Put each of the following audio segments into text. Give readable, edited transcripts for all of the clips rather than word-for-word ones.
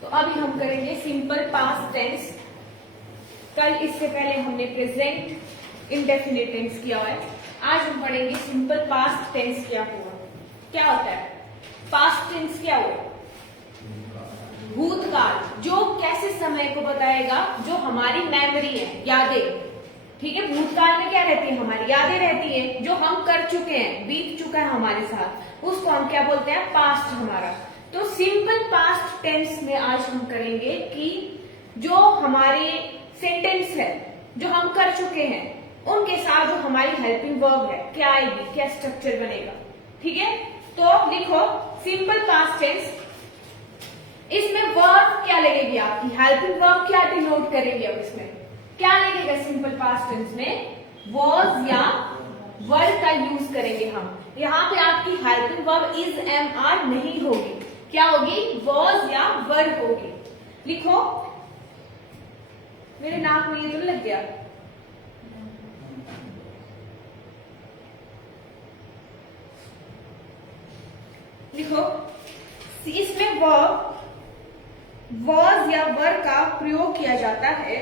तो अभी हम करेंगे सिंपल पास्ट टेंस। कल इससे पहले हमने प्रेजेंट इंडेफिनिट टेंस किया है। आज हम पढ़ेंगे सिंपल पास्ट टेंस क्या हुआ, क्या होता है। पास्ट टेंस क्या हुआ? भूतकाल, जो कैसे समय को बताएगा, जो हमारी मेमोरी है, यादें। ठीक है, भूतकाल में क्या रहती है? हमारी यादें रहती है, जो हम कर चुके हैं, बीत चुका है हमारे साथ, उसको हम क्या बोलते हैं? पास्ट हमारा। तो सिंपल पास्ट टेंस में आज हम करेंगे कि जो हमारे सेंटेंस है, जो हम कर चुके हैं, उनके साथ जो हमारी हेल्पिंग वर्ब है, क्या आएगी, क्या स्ट्रक्चर बनेगा। ठीक है, तो लिखो सिंपल पास्ट टेंस। इसमें वर्ब क्या लगेगी आपकी? हेल्पिंग वर्ब क्या डिनोट करेगी? अब इसमें क्या लगेगा? सिंपल पास्ट टेंस में वॉज या वर का यूज करेंगे हम। यहाँ पे आपकी helping verb is, am, are नहीं होगी। क्या होगी? वॉज या वर होगी। लिखो, मेरे नाक में ये तो लग गया। लिखो, इसमें वर्ब वॉज या वर का प्रयोग किया जाता है।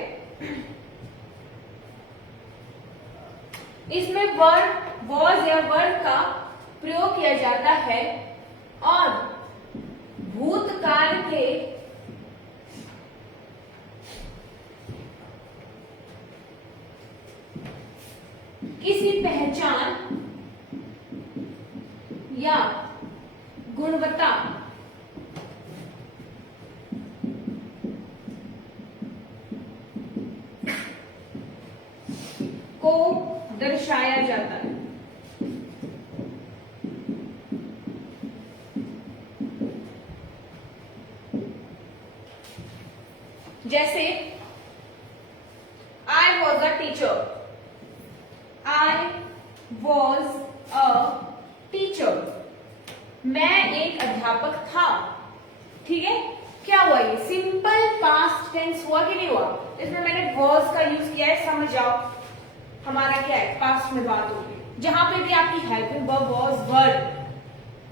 इसमें वॉज या वर का प्रयोग किया जाता है और भूतकाल के किसी पहचान या गुणवत्ता को दर्शाया जाता है। जैसे I was a teacher, I was a teacher, मैं एक अध्यापक था। ठीक है, क्या हुआ? ये सिंपल पास्ट टेंस हुआ कि नहीं हुआ? इसमें मैंने वॉज का यूज किया है, समझ जाओ हमारा क्या है, पास्ट में बात होगी। जहां पे भी आपकी हेल्पिंग वर्ब वॉज, वर,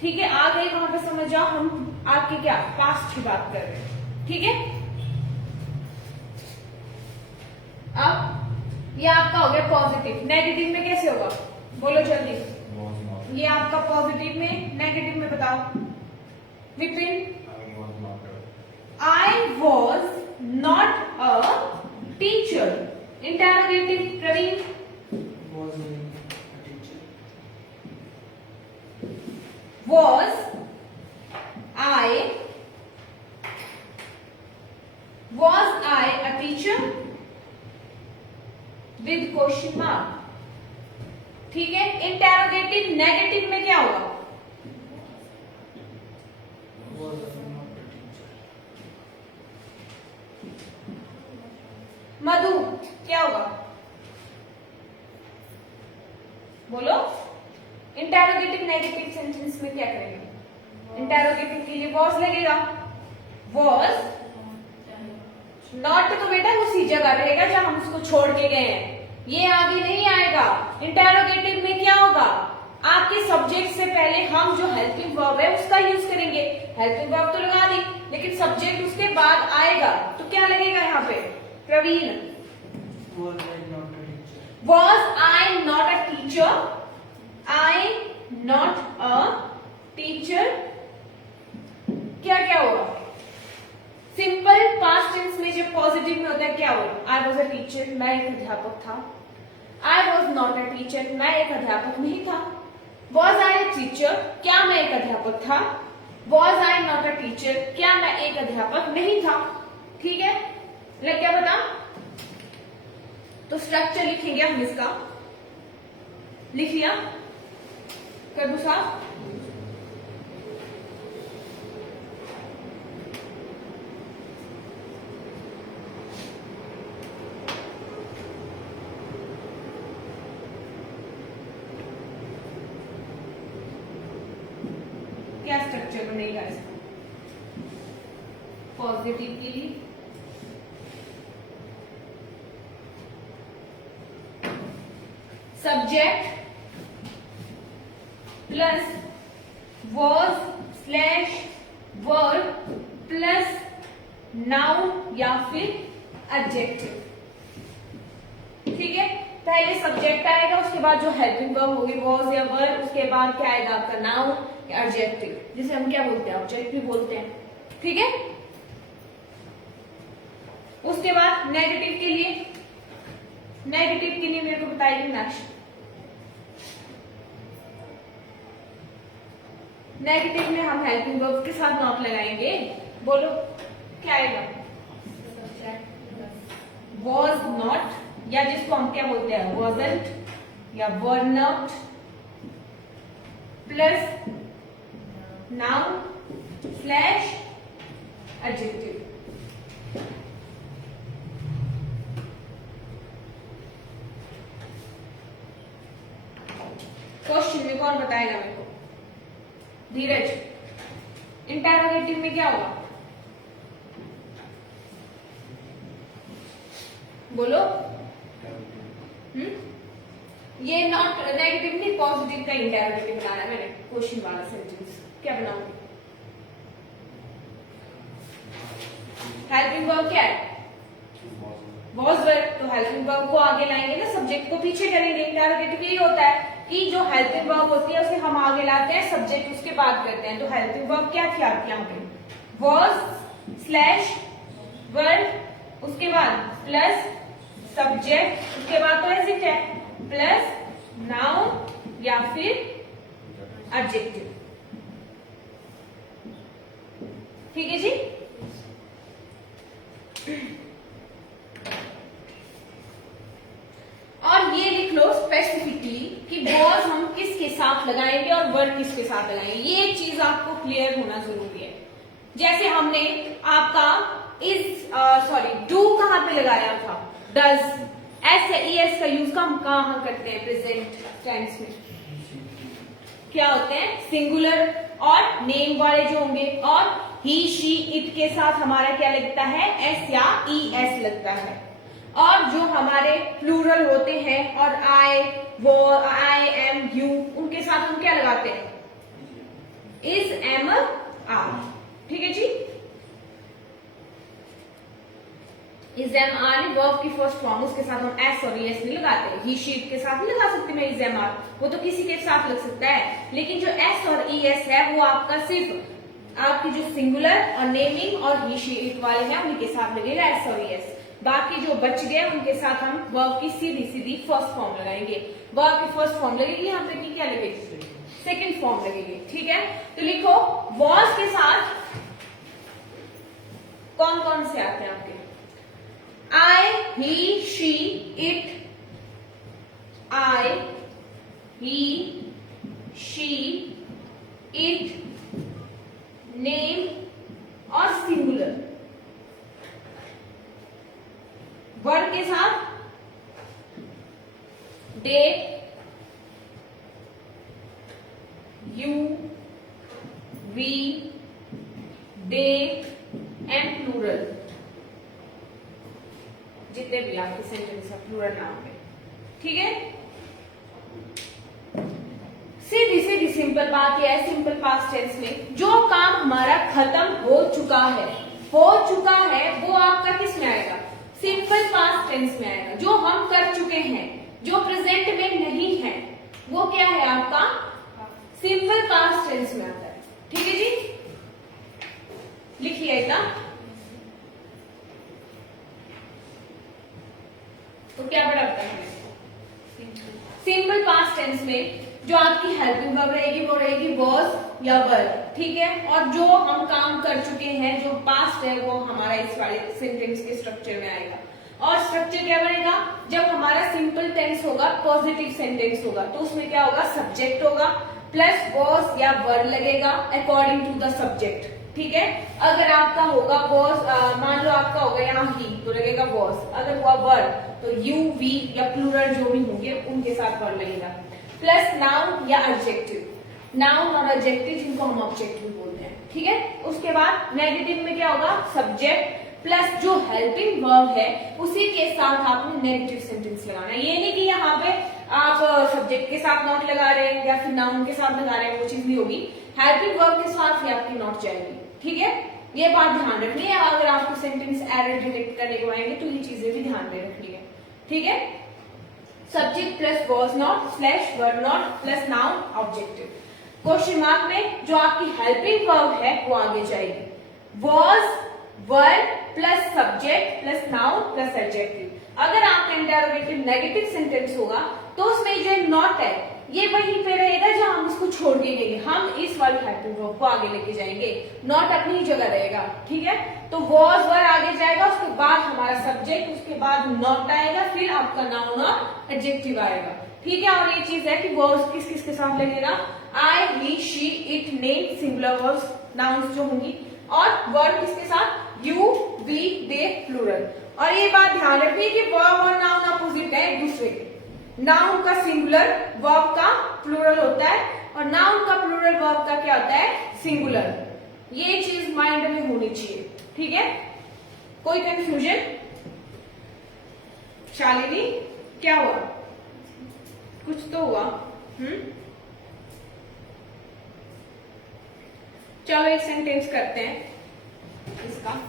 ठीक है, आ गई, वहां पे समझ जाओ हम आपके क्या पास्ट की बात कर रहे हैं। ठीक है, अब ये आपका हो गया पॉजिटिव। नेगेटिव में कैसे होगा? बोलो जल्दी। ये आपका पॉजिटिव में, नेगेटिव में बताओ Vipin. I was not a teacher. Interrogative Praveen. Was I a teacher with question mark? ठीक है, इंटेरोगेटिव नेगेटिव में क्या होगा? मधु क्या होगा? बोलो, इंटेरोगेटिव नेगेटिव सेंटेंस में क्या करेंगे? इंटेरोगेटिव के लिए वॉज लगेगा। वॉज नॉट तो बेटा उसी जगह रहेगा जहां हम उसको छोड़ के गए हैं, ये आगे नहीं आएगा। इंटेरोगेटिव में क्या होगा? आपके सब्जेक्ट से पहले हम जो हेल्पिंग वर्ब है उसका यूज करेंगे। हेल्पिंग वर्ब तो लगा दी, लेकिन सब्जेक्ट उसके बाद आएगा, तो क्या लगेगा यहाँ पे? Praveen, was I not a teacher, I not a teacher, क्या क्या होगा? सिंपल पास्ट टेंस में जब पॉजिटिव में होता है क्या होगा? आई वॉज अ टीचर, मैं एक अध्यापक था। आई वॉज नॉट अ टीचर, मैं एक अध्यापक नहीं था। वॉज आई अ टीचर, क्या मैं एक अध्यापक था? Was I not a teacher, क्या मैं एक अध्यापक नहीं था। ठीक है, लग गया पता? तो स्ट्रक्चर लिखेंगे हम इसका। लिख लिया? कर दूं साहब? क्या स्ट्रक्चर बनेगा इसका? पॉजिटिव के लिए सब्जेक्ट प्लस वॉज नाउन या फिर एडजेक्टिव। ठीक है, पहले सब्जेक्ट आएगा, उसके बाद जो हेल्पिंग वर्ब होगी वॉज या वर, उसके बाद क्या आएगा आपका नाउन या एडजेक्टिव, जिसे हम क्या बोलते हैं ऑब्जेक्टिव बोलते हैं। ठीक है, उसके बाद नेगेटिव के लिए, नेगेटिव के लिए मेरे को बताइए नेक्स्ट। नेगेटिव में हम हेल्पिंग वर्ब के साथ नॉट लगाएंगे, बोलो क्या आएगा, वॉज नॉट, या जिसको हम क्या बोलते हैं वॉजंट या were not, plus noun slash adjective. Question में कौन बताएगा मेरे को, धीरज। इंटरोगेटिव में क्या होगा, बोलो। ये नॉट नेगेटिव नहीं, पॉजिटिव का इंटरोगेटिव बनाना है मैंने, क्वेश्चन वाला सेंटेंस क्या बनाऊंगी। हेल्पिंग वर्ब क्या है, वॉज वर्ब, तो हेल्पिंग वर्ब को आगे लाएंगे ना, सब्जेक्ट को पीछे करेंगे। इंटरोगेटिव यही होता है कि जो हेल्पिंग वर्ब होती है उसे हम आगे लाते हैं, सब्जेक्ट उसके बाद करते हैं। तो हेल्पिंग वर्ब क्या थी आपकी यहाँ पे, वॉज स्लैश वर्ब, उसके बाद प्लस सब्जेक्ट, उसके बाद तो ऐसे है प्लस नाउन या फिर एडजेक्टिव। ठीक है जी। और ये लिख लो स्पेसिफिकली कि वॉज हम किसके साथ लगाएंगे और वर्ब किसके साथ लगाएंगे, ये चीज आपको क्लियर होना जरूरी है। जैसे हमने आपका डू कहां पे लगाया था, डज, एस या ईएस का यूज हम कहां करते हैं प्रेजेंट टेंस में, क्या होते हैं सिंगुलर और नेम वाले जो होंगे, और ही शी इट के साथ हमारा क्या लगता है एस या ई एस लगता है। और जो हमारे प्लूरल होते हैं और आई, वो, आई एम, यू, उनके साथ हम क्या लगाते हैं इज, एम, आर। ठीक है जी, इज एम आर वर्ब की फर्स्ट फॉर्म, उसके साथ हम एस और एस नहीं लगाते। ही शीट के साथ नहीं लगा सकते मैं इज एम आर, वो तो किसी के साथ लग सकता है, लेकिन जो एस और ई एस है वो आपका सिर्फ आपकी जो सिंगुलर और नेमिंग और ही शीट वाले हैं उनके साथ लगेगा एस और ई एस। बाकी जो बच गए उनके साथ हम वर्ब की सीधी सीधी फर्स्ट फॉर्म लगाएंगे। वर्ब की फर्स्ट फॉर्म लगेगी, यहाँ पे क्या लगेगी सेकंड फॉर्म लगेगी। ठीक है, तो लिखो वॉज के साथ कौन कौन से आते हैं आपके, I, he, she, it, I, he, she, it, name और सिंगुलर। वर्ड के साथ they, you, we, they and plural, जितने भी आपके सेंटेंस है प्लूरल नाम पे। ठीक है, सीधी सीधी सिंपल बात यह है, सिंपल पास्ट टेंस में जो काम हमारा खत्म हो चुका है वो आपका किस में आएगा, सिंपल पास्ट टेंस में आएगा। जो हम कर चुके हैं, जो प्रेजेंट में नहीं है, वो क्या है आपका सिंपल पास्ट टेंस में आता है। ठीक है जी, लिख लिया इतना। तो क्या बड़ा होता है सिंपल पास्ट टेंस में जो आपकी हेल्पिंग वर्ब रहेगी वो रहेगी वॉज या वर। ठीक है, और जो हम काम कर चुके हैं जो पास्ट है वो हमारा इस वाले सेंटेंस के स्ट्रक्चर में आएगा। और स्ट्रक्चर क्या बनेगा, जब हमारा सिंपल टेंस होगा पॉजिटिव सेंटेंस होगा तो उसमें क्या होगा सब्जेक्ट होगा प्लस वॉज या वर लगेगा अकॉर्डिंग टू द सब्जेक्ट। ठीक है, अगर आपका होगा वॉज, मान लो आपका होगा यहाँ ही तो लगेगा वॉज, अगर हुआ वर तो यू, वी या प्लूरल जो भी होंगे उनके साथ वर लगेगा, प्लस नाउन या एडजेक्टिव। नाउन और एडजेक्टिव जिनको हम ऑब्जेक्टिव बोलते हैं। ठीक है, उसके बाद नेगेटिव में क्या होगा सब्जेक्ट प्लस जो हेल्पिंग वर्ब है उसी के साथ आपने नेगेटिव सेंटेंस लगाना है। ये नहीं कि यहाँ पे आप सब्जेक्ट के साथ नॉट लगा रहे हैं या फिर नाउन के साथ लगा रहे हैं, वो चीज नहीं होगी। हेल्पिंग वर्ब के साथ ही आपकी नॉट जाएगी। ठीक है, ये बात ध्यान रखनी है, अगर आपको सेंटेंस एरर डिटेक्ट करने को आएंगे तो ये चीजें भी ध्यान में रखनी है, ठीक है। Subject plus was not slash were not plus noun objective. Question mark में जो आपकी हेल्पिंग वर्ब है वो आगे जाएगी। Was, were plus subject plus noun plus adjective. अगर आपका इंटरोगेटिव नेगेटिव सेंटेंस होगा तो उसमें जो नॉट है ये वहीं पे रहेगा जहां हम उसको छोड़ के गए, हम इस वाली हेल्पिंग वर्ब को आगे लेके जाएंगे, नॉट अपनी जगह रहेगा, ठीक है। तो वॉज वर आगे जाएगा, उसके बाद हमारा सब्जेक्ट, उसके बाद नॉट आएगा, फिर आपका नाउन और एडजेक्टिव आएगा, ठीक है। और ये चीज है कि वॉज किस किस के साथ लगेगा, I, he, she, it, name, singular verbs nouns जो होंगी, और वर्ब किसके साथ, यू, वी, दे, प्लूरल। और ये बात ध्यान रखिए कि वर्ब और नाउन अपोजिट है एक दूसरे के। नाउन का सिंगुलर, वर्ब का प्लूरल होता है, और नाउन का प्लूरल वर्ब का क्या होता है, सिंगुलर। ये चीज माइंड में होनी चाहिए, ठीक है। कोई कंफ्यूजन? शालिनी क्या हुआ? कुछ तो हुआ। चलो एक सेंटेंस करते हैं इसका।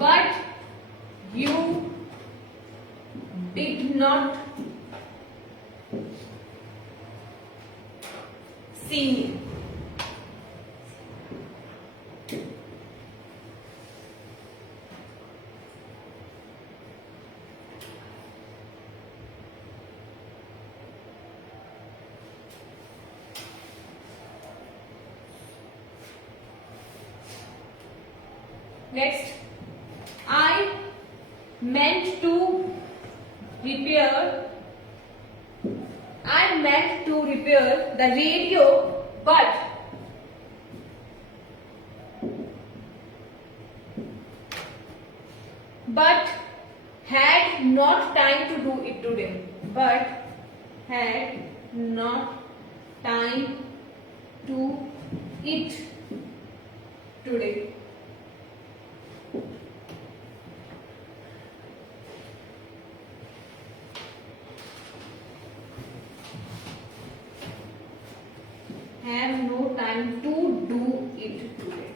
But you did not see me. Next. I meant to repair the radio, but had not time to do it today. But had not time to it today. Have no time to do it today.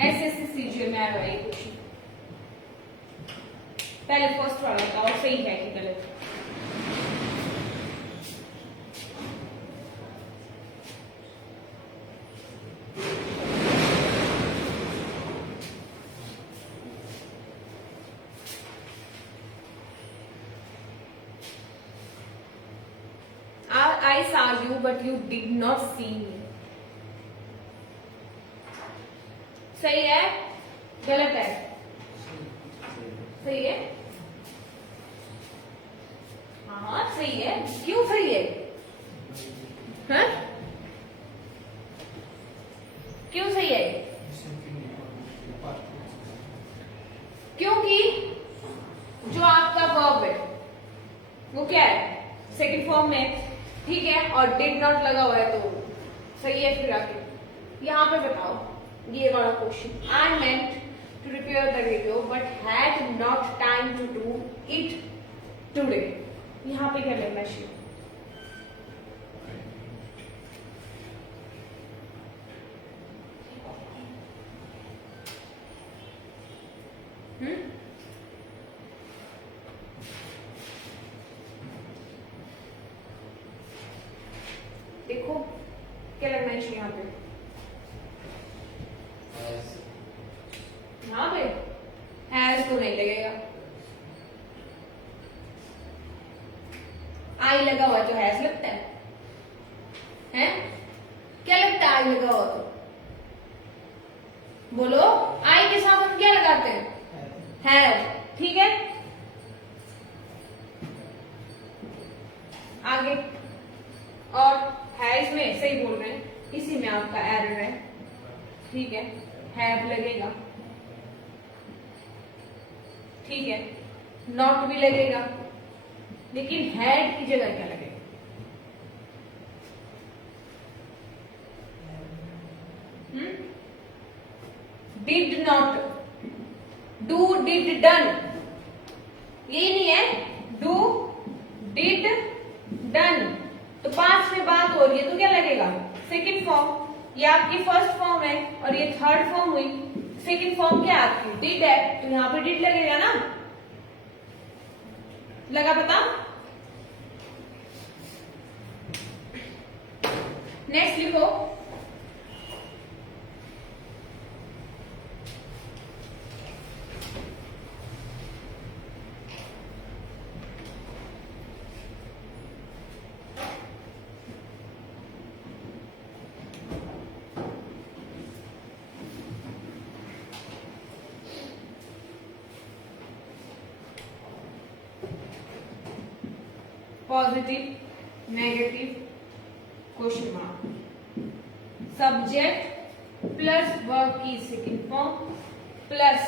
SSC CGL में आया हुआ ये question. पहले first वाला बताओ सही है कि गलत। I saw you but you did not see me. सही है गलत है? सही है, हाँ सही है। क्यों सही है? हाँ? क्यों सही है? क्योंकि जो आपका वर्ब है वो क्या है, सेकंड फॉर्म में, ठीक है, और डिड नॉट लगा हुआ है तो सही है। फिर आगे यहाँ पे बताओ ये वाला question, I meant to repair the radio but had not time to do it today. यहाँ पे क्या लेना चाहिए? तो नहीं लगेगा, आई लगा हुआ तो हैज लगता है? क्या लगता है आई लगा हुआ तो? बोलो, आई के साथ हम क्या लगाते हैं? हैव। ठीक है, आगे। और हैज में सही बोल रहे हैं, इसी में आपका एरर है। ठीक है, हैव लगेगा, ठीक है, नॉट भी लगेगा, लेकिन हैड की जगह क्या लगेगा? Did not, do did done, यही नहीं है? डू डिड डन, तो पांच में बात हो रही है तो क्या लगेगा? Second form. ये आपकी फर्स्ट फॉर्म है और ये थर्ड फॉर्म हुई। सेकंड फॉर्म क्या आपकी? डिड है, तो यहां पे डिड लगेगा ना? लगा पता? नेक्स्ट लिखो, positive negative question mark, subject plus verb की second form plus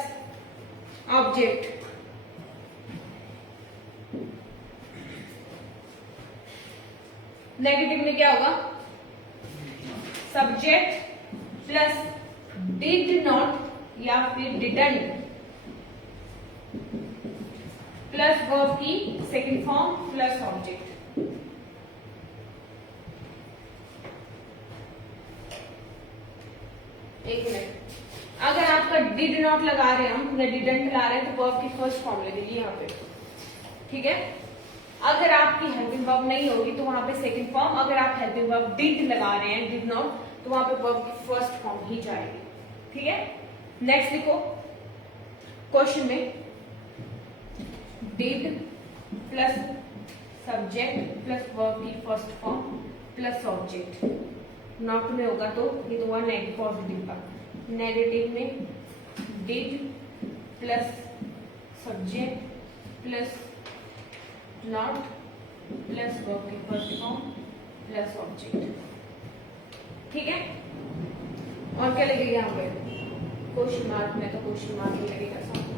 object. Negative में क्या होगा? सब्जेक्ट प्लस डिड नॉट या फिर डिडंट प्लस वर्ब की सेकंड फॉर्म प्लस ऑब्जेक्ट। एक मिनट, अगर आपका डिड नॉट लगा रहे हैं हम या डिडंट ला रहे हैं तो वर्ब की फर्स्ट फॉर्म लगेगी यहाँ पे। ठीक है, अगर आपकी हेल्पिंग वर्ब नहीं होगी तो वहां पे सेकंड फॉर्म, अगर आप हेल्पिंग वर्ब डिड लगा रहे हैं, डिड नॉट, तो वहां पे वर्ब की फर्स्ट फॉर्म ही जाएगी। ठीक है, नेक्स्ट लिखो, क्वेश्चन में did plus subject plus verb की first form plus object. Not में होगा तो ये तो हुआ नेगेटिव पॉजिटिव का। नेगेटिव में did plus subject plus not plus verb की फर्स्ट फॉर्म प्लस ऑब्जेक्ट। ठीक है, और क्या लगेगा यहाँ पे? क्वेश्चन मार्क में तो क्वेश्चन मार्क ही लगेगा साथ।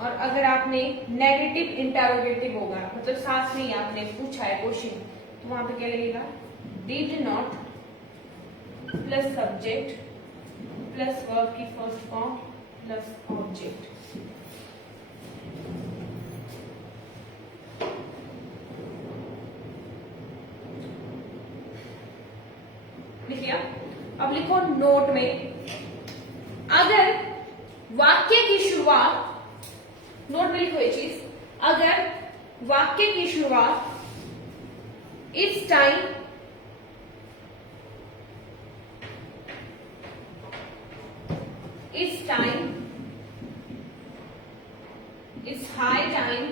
और अगर आपने नेगेटिव इंटरोगेटिव होगा, मतलब साथ में ही आपने पूछा है क्वेश्चन, तो वहां पे क्या लगेगा? Did not plus subject plus verb की फर्स्ट फॉर्म प्लस ऑब्जेक्ट। लिखिए, अब लिखो नोट में, अगर वाक्य की शुरुआत, नोट में लिखो ये चीज, अगर वाक्य की शुरुआत it's time it's high time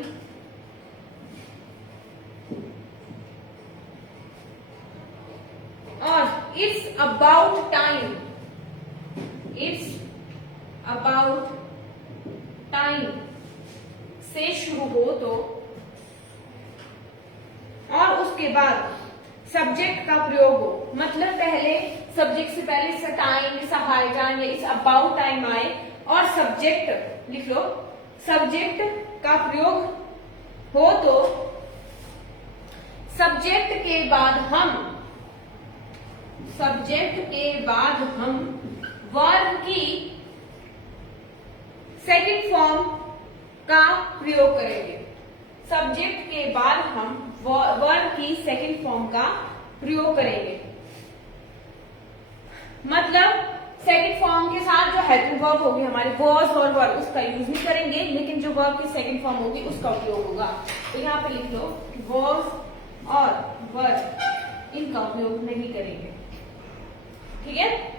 और इट्स अबाउट टाइम से शुरू हो तो, और उसके बाद सब्जेक्ट का प्रयोग हो, मतलब पहले सब्जेक्ट से पहले इस टाइम, इस हाई टाइम या इस अबाउट टाइम आए और सब्जेक्ट लिख लो, सब्जेक्ट का प्रयोग हो तो सब्जेक्ट के बाद हम वर्ब की सेकंड फॉर्म का प्रयोग करेंगे। सब्जेक्ट के बाद हम वर्ब की सेकंड फॉर्म का प्रयोग करेंगे, मतलब सेकंड फॉर्म के साथ जो हेल्पिंग वर्ब होगी हमारी वॉज और वर, उसका यूज नहीं करेंगे, लेकिन जो वर्ब की सेकंड फॉर्म होगी उसका उपयोग होगा। तो यहाँ पे लिख लो वॉज और वर इनका उपयोग नहीं करेंगे। ठीक है,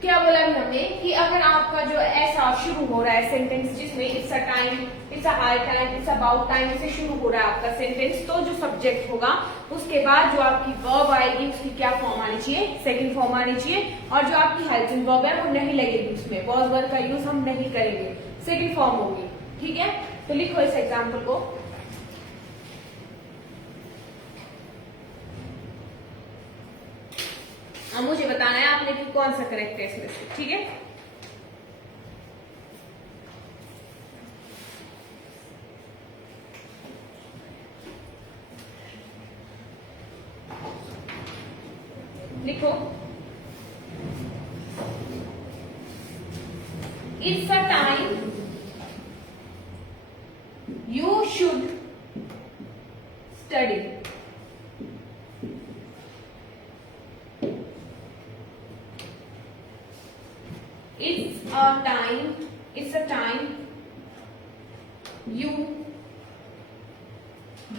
क्या बोला हमने कि अगर आपका जो ऐसा शुरू हो रहा है सेंटेंस जिसमें it's a time, it's a high time, it's about time से शुरू हो रहा है आपका सेंटेंस, तो जो सब्जेक्ट होगा उसके बाद जो आपकी वर्ब आएगी उसकी क्या फॉर्म आनी चाहिए, सेकंड फॉर्म आनी चाहिए। और जो आपकी हेल्पिंग वर्ब है वो नहीं लगेगी, उसमें वॉज वर्ब का यूज हम नहीं करेंगे, सेकंड फॉर्म होगी। ठीक है, तो लिखो इस एग्जाम्पल को। अब मुझे बताना है आपने कि कौन सा करेक्ट है इसमें से। ठीक है, लिखो it's a time you should study. It's a time you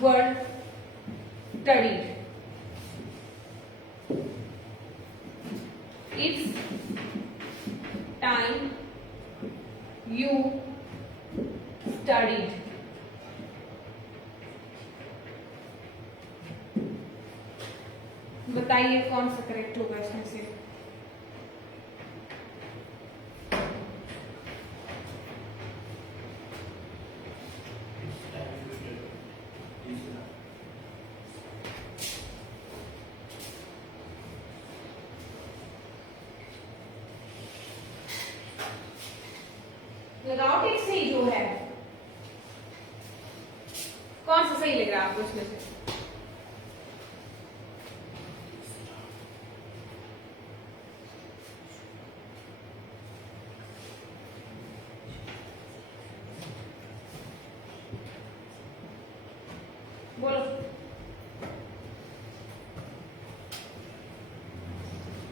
were studied. It's time you studied. बताइए कौन सा करेक्ट होगा इसमें से। लगाओ टिक से जो है, कौन सा सही लग रहा है आपको इसमें से। बोलो,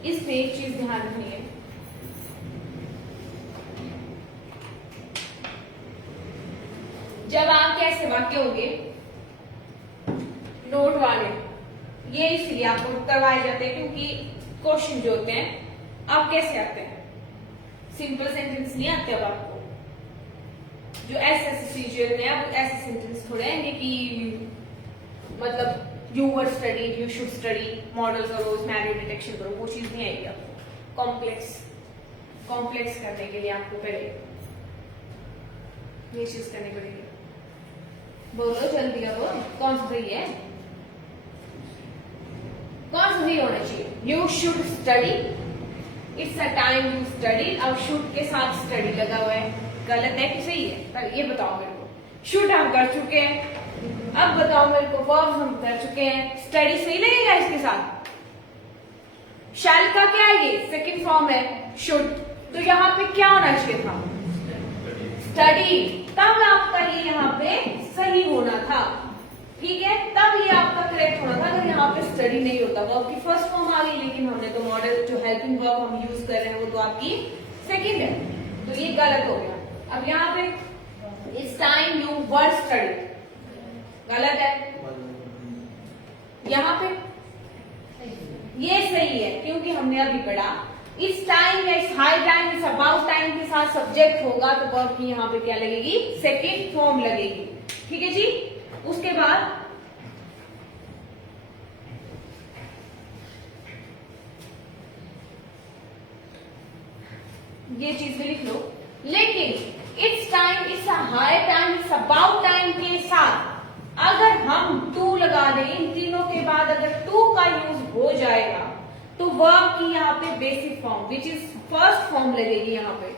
इसमें एक चीज ध्यान रखनी है, जब आपके ऐसे वाक्य होंगे नोट वाले, ये इसलिए आपको करवाए जाते हैं क्योंकि क्वेश्चन जो होते हैं आप कैसे आते हैं, सिंपल सेंटेंस नहीं आते। अब आपको जो ऐसे सीजन में आप ऐसे सेंटेंस थोड़े आएंगे कि मतलब you were studied, you should study, model करो, मैरिड डिटेक्शन करो, वो चीज नहीं आएगी आपको। कॉम्प्लेक्स करने के लिए आपको पहले ये चीज करनी पड़ेगी। बोलो जल्दी, अब कौन सा सही है, कौन सा सही होना चाहिए। You should study, it's a time you study. अब शुड के साथ स्टडी लगा हुआ है, गलत है कि सही है, पर ये बताओ मेरे को। शुड हम कर चुके हैं, अब बताओ मेरे को वर्ब हम कर चुके हैं, स्टडी सही लगेगा इसके साथ। शैल का क्या है, ये सेकंड फॉर्म है शुड, तो यहाँ पे क्या होना चाहिए था, स्टडी, तब आपका ये यहाँ पे सही होना था। ठीक है, तब ये आपका करेक्ट होना था। अगर यहाँ पे स्टडी नहीं होता, वर्ब की फर्स्ट फॉर्म आ गई, लेकिन हमने तो मॉडल जो हेल्पिंग वर्ब हम यूज कर रहे हैं वो तो आपकी सेकंड है, तो ये गलत हो गया। अब यहाँ पे it's time you were study, गलत है। यहाँ पे ये सही है क्योंकि हमने अभी पढ़ा इस टाइम या इस हाई टाइम, इस अबाउट टाइम के साथ सब्जेक्ट होगा तो वर्ब की यहाँ पे क्या लगेगी, सेकंड फॉर्म लगेगी। ठीक है जी, उसके बाद ये चीज भी लिख लो, लेकिन it's time, it's high time, it's about time के साथ अगर हम टू लगा दें, इन तीनों के बाद अगर टू का यूज हो जाएगा तो वर्ब की यहाँ पे basic form which is first form लगेगी यहाँ पे।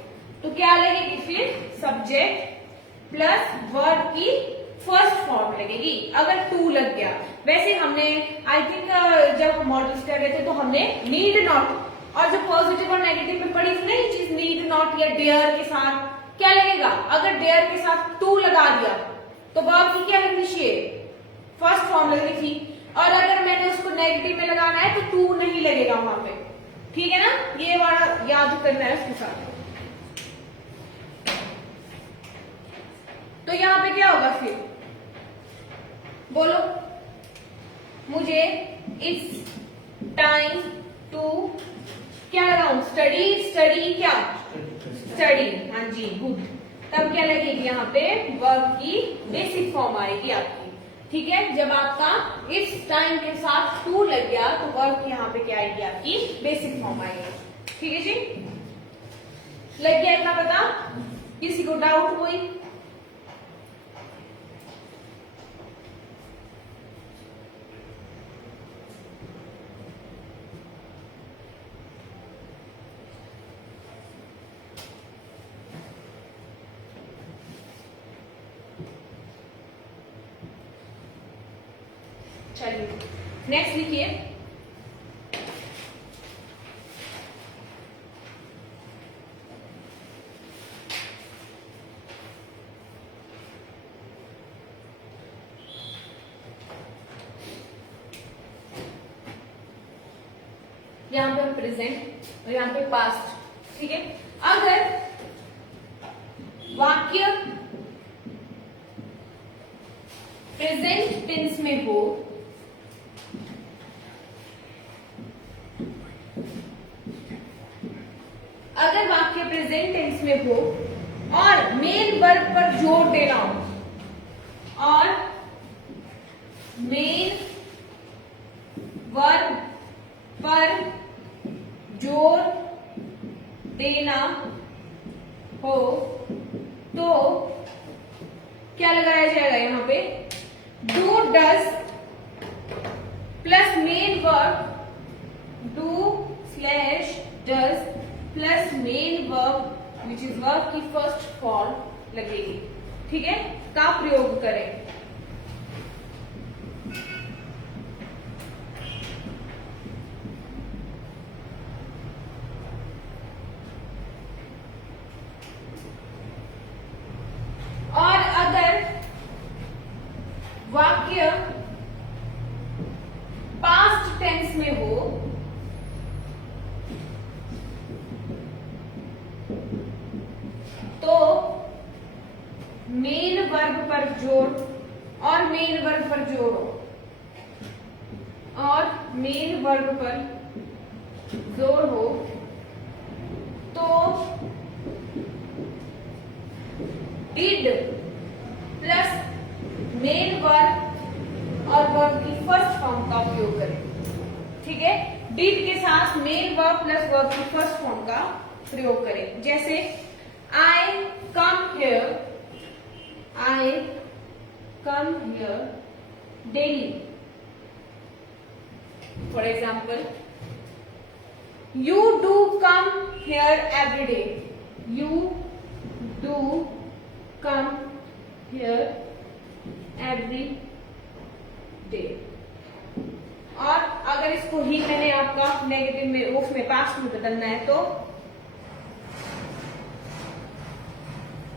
तो क्या लगेगी फिर, सब्जेक्ट प्लस वर्ब की फर्स्ट फॉर्म लगेगी अगर टू लग गया। वैसे हमने आई थिंक जब मॉडल्स कर रहे थे तो हमने नीड नॉट और जो पॉजिटिव और नेगेटिव में पढ़ी थी ना ये चीज, नीड नॉट या डेयर के साथ क्या लगेगा, अगर डेयर के साथ टू लगा दिया तो वर्ब की क्या लगनी चाहिए, फर्स्ट फॉर्म लगनी थी। और अगर मैंने उसको नेगेटिव में लगाना है तो टू नहीं लगेगा वहां पे। ठीक है ना, ये वाला याद करना है उसके साथ। तो यहाँ पे क्या होगा फिर, बोलो, मुझे इट्स टाइम टू क्या लगाऊं, स्टडी क्या, स्टडी, हाँ जी गुड। तब क्या लगेगी यहाँ पे, वर्ब की बेसिक फॉर्म आएगी आपकी, ठीक है। जब आपका इट्स टाइम के साथ टू लग गया तो वर्ब की यहाँ पे क्या आएगी, आपकी बेसिक फॉर्म आएगी, ठीक है जी। लग गया इतना पता, किसी को डाउट कोई? चलिए नेक्स्ट लिखिए, यहां पे प्रेजेंट और यहां पे पास्ट, ठीक है। अगर वाक्य प्रेजेंट टेंस में हो अगर वाक्य प्रेजेंट टेंस में हो और मेन वर्ब पर जोर देना हो, और मेन वर्ब पर जोर देना हो तो क्या लगाया जाएगा, यहां पे do does plus main verb, do slash does plus main verb which is verb की फर्स्ट फॉर्म लगेगी, ठीक है, का प्रयोग करें। और अगर वाक्य पास्ट टेंस में हो तो मेन वर्ब पर जोर, और मेन वर्ब पर जोड़ो, और मेन वर्ब पर जोर हो तो डिड प्लस मेन वर्ब और वर्ब की फर्स्ट फॉर्म का उपयोग करें, ठीक है। डिड के साथ मेन वर्ब प्लस वर्ब की फर्स्ट फॉर्म का प्रयोग करें। जैसे I come here daily, for example you do come here every day, you do come here every day. और अगर इसको ही मैंने आपका नेगेटिव में उसमें पास्ट में बदलना है तो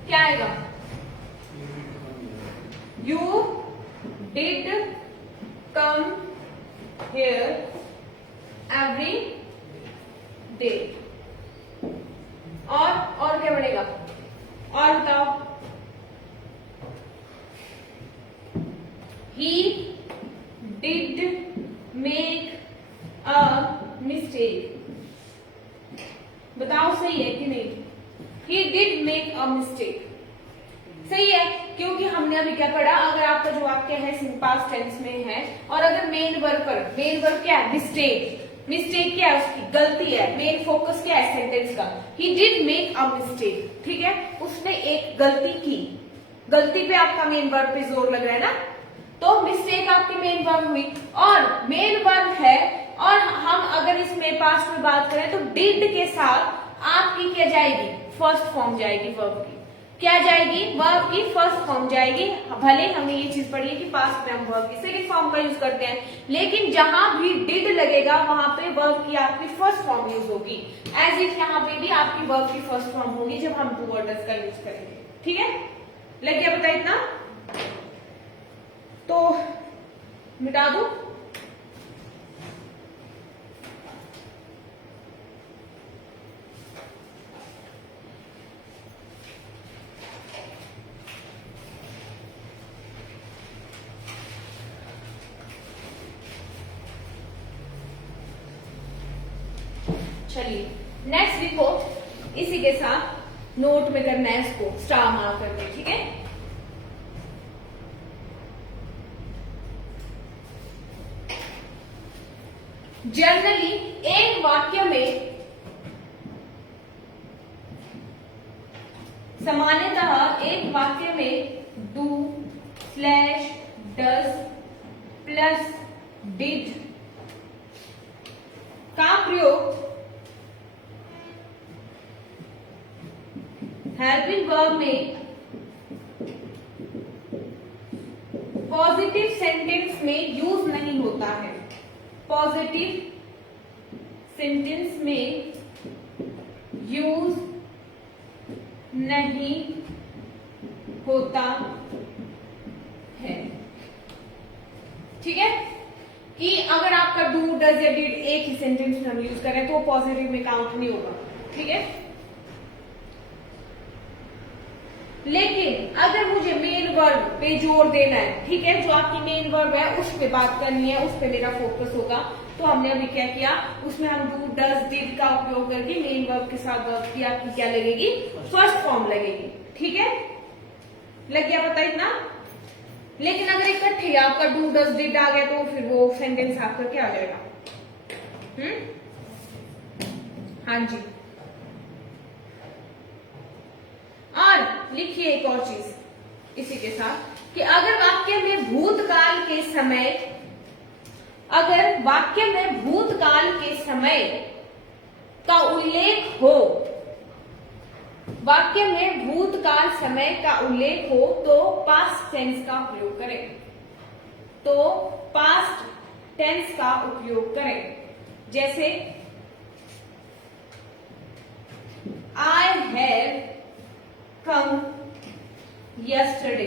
क्या आएगा, you did come here every day. और क्या बनेगा, और बताओ, he did make a mistake, बताओ सही है कि नहीं, he did make a mistake, सही है, क्योंकि हमने अभी क्या पढ़ा, अगर आपका जो वाक्य है पास्ट टेंस में है और अगर मेन वर्ब पर, मेन वर्ब क्या है, मिस्टेक क्या है, उसकी गलती है, मेन फोकस क्या है सेंटेंस का, he did make a mistake, ठीक है, उसने एक गलती की, गलती पे आपका मेन वर्ब पे जोर लग रहा है ना, तो मिस्टेक आपकी मेन वर्ब हुई, और मेन वर्ब है, और हम अगर इसमें पास्ट में बात करें तो डिड के साथ आपकी क्या जाएगी, फर्स्ट फॉर्म जाएगी वर्ब की, क्या जाएगी, वर्ब की फर्स्ट फॉर्म जाएगी। भले हमने ये चीज पढ़ी है कि पास्ट में हम वर्ब की सेकंड फॉर्म का यूज करते हैं, लेकिन जहां भी डिड लगेगा वहां पे वर्ब की आपकी फर्स्ट फॉर्म यूज होगी, एज इफ यहाँ पे भी आपकी वर्ब की फर्स्ट फॉर्म होगी जब हम डू और डज का यूज करेंगे, ठीक है। लग गया पता इतना, तो मिटा दो, चलिए नेक्स्ट लिखो, इसी के साथ नोट में करना है, इसको स्टार मार्क करके, ठीक है। जनरली एक वाक्य में सामान्यतः एक वाक्य में do slash does plus did का प्रयोग हेल्पिंग वर्ब में पॉजिटिव सेंटेंस में यूज नहीं होता है। पॉजिटिव सेंटेंस में यूज नहीं होता है, ठीक है। कि अगर आपका डू डज या डिड एक ही सेंटेंस में हम यूज करें तो वो पॉजिटिव में काउंट नहीं होगा, ठीक है। लेकिन अगर मुझे मेन वर्ब पे जोर देना है, ठीक है, जो आपकी मेन वर्ब है उस पे बात करनी है, उस पे मेरा फोकस होगा, तो हमने अभी क्या किया, उसमें हम डू डज डिड का उपयोग करके मेन वर्ब के साथ वर्ब की आपकी क्या लगेगी, फर्स्ट फॉर्म लगेगी, ठीक है। लग गया पता इतना। लेकिन अगर इकट्ठे आपका डू डज डिड आ गया तो फिर वो सेंटेंस आपका क्या आ जाएगा, हाँ जी। और लिखिए एक और चीज इसी के साथ कि अगर वाक्य में भूतकाल के समय, अगर वाक्य में भूतकाल के समय का उल्लेख हो, वाक्य में भूतकाल समय का उल्लेख हो तो पास्ट टेंस का प्रयोग करें, तो पास्ट टेंस का उपयोग करें। जैसे आई हैव कम यस्टरडे,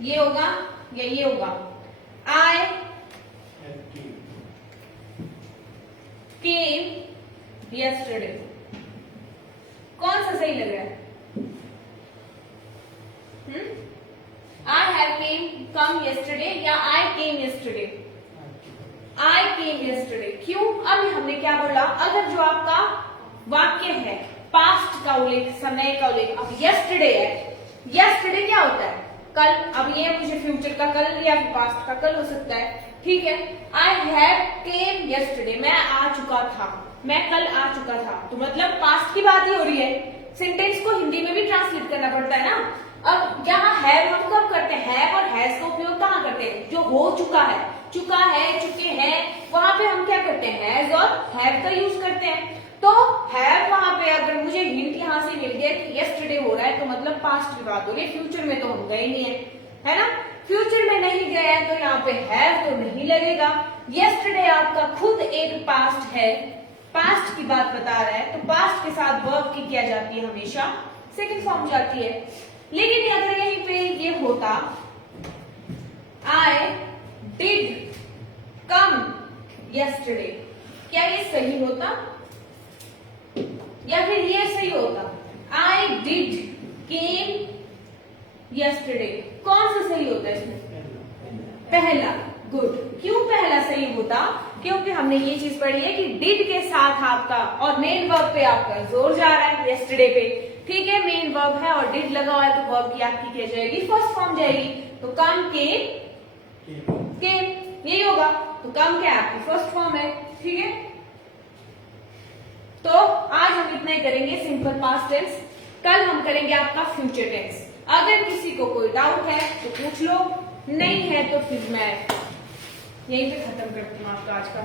ये होगा या ये होगा, आई केम यस्टरडे। कौन सा सही लग रहा है, I have came come yesterday या आई केम यस्टरडे, आई केम यस्टरडे। क्यों, अब हमने क्या बोला, अगर जो आपका वाक्य है पास्ट का उल्लेख, समय का उल्लेख, अब यस्टरडे है, यस्टरडे क्या होता है, कल, अब ये मुझे फ्यूचर का कल या फिर पास्ट का कल हो सकता है, ठीक है। आई हैव केम यस्टरडे, मैं आ चुका था, मैं कल आ चुका था, तो मतलब पास्ट की बात ही हो रही है। सेंटेंस को हिंदी में भी ट्रांसलेट करना पड़ता है ना। अब यहाँ हैव हम कब करते हैं, हैव और हैज का उपयोग कहाँ करते हैं, जो हो चुका है, चुका है, चुके हैं, वहां पे हम क्या करते हैं, हैज और हैव का यूज करते हैं। तो हैव वहां पे अगर मुझे हिंट यहाँ से मिल गया कि यस्टरडे हो रहा है तो मतलब पास्ट की बात हो रही है, फ्यूचर में तो हम गए नहीं है ना, फ्यूचर में नहीं गए हैं तो यहाँ पे हैव तो नहीं लगेगा। यस्टरडे आपका खुद एक पास्ट है, पास्ट की बात बता रहा है, तो पास्ट के साथ वर्ब की क्या जाती है, हमेशा सेकंड फॉर्म जाती है। लेकिन अगर यहीं पे ये होता आई डिड कम यस्टरडे, क्या ये सही होता या फिर ये सही होता, आई डिड केम यस्टरडे, कौन सा सही होता है इसमें, पहला, गुड। क्यों पहला सही होता, क्योंकि हमने ये चीज पढ़ी है कि डिड के साथ आपका और मेन वर्ब पे आपका जोर जा रहा है यस्टरडे पे, ठीक है। मेन वर्ब है और डिड लगा हुआ है तो वर्ब की आपकी क्या जाएगी, फर्स्ट फॉर्म जाएगी, तो कम केम यही होगा, तो कम क्या आपकी फर्स्ट फॉर्म है, ठीक है। तो आज हम इतना ही करेंगे सिंपल पास्ट टेंस, कल हम करेंगे आपका फ्यूचर टेंस। अगर किसी को कोई डाउट है तो पूछ लो, नहीं है तो फिर मैं यहीं पे खत्म करती हूँ आपका आज का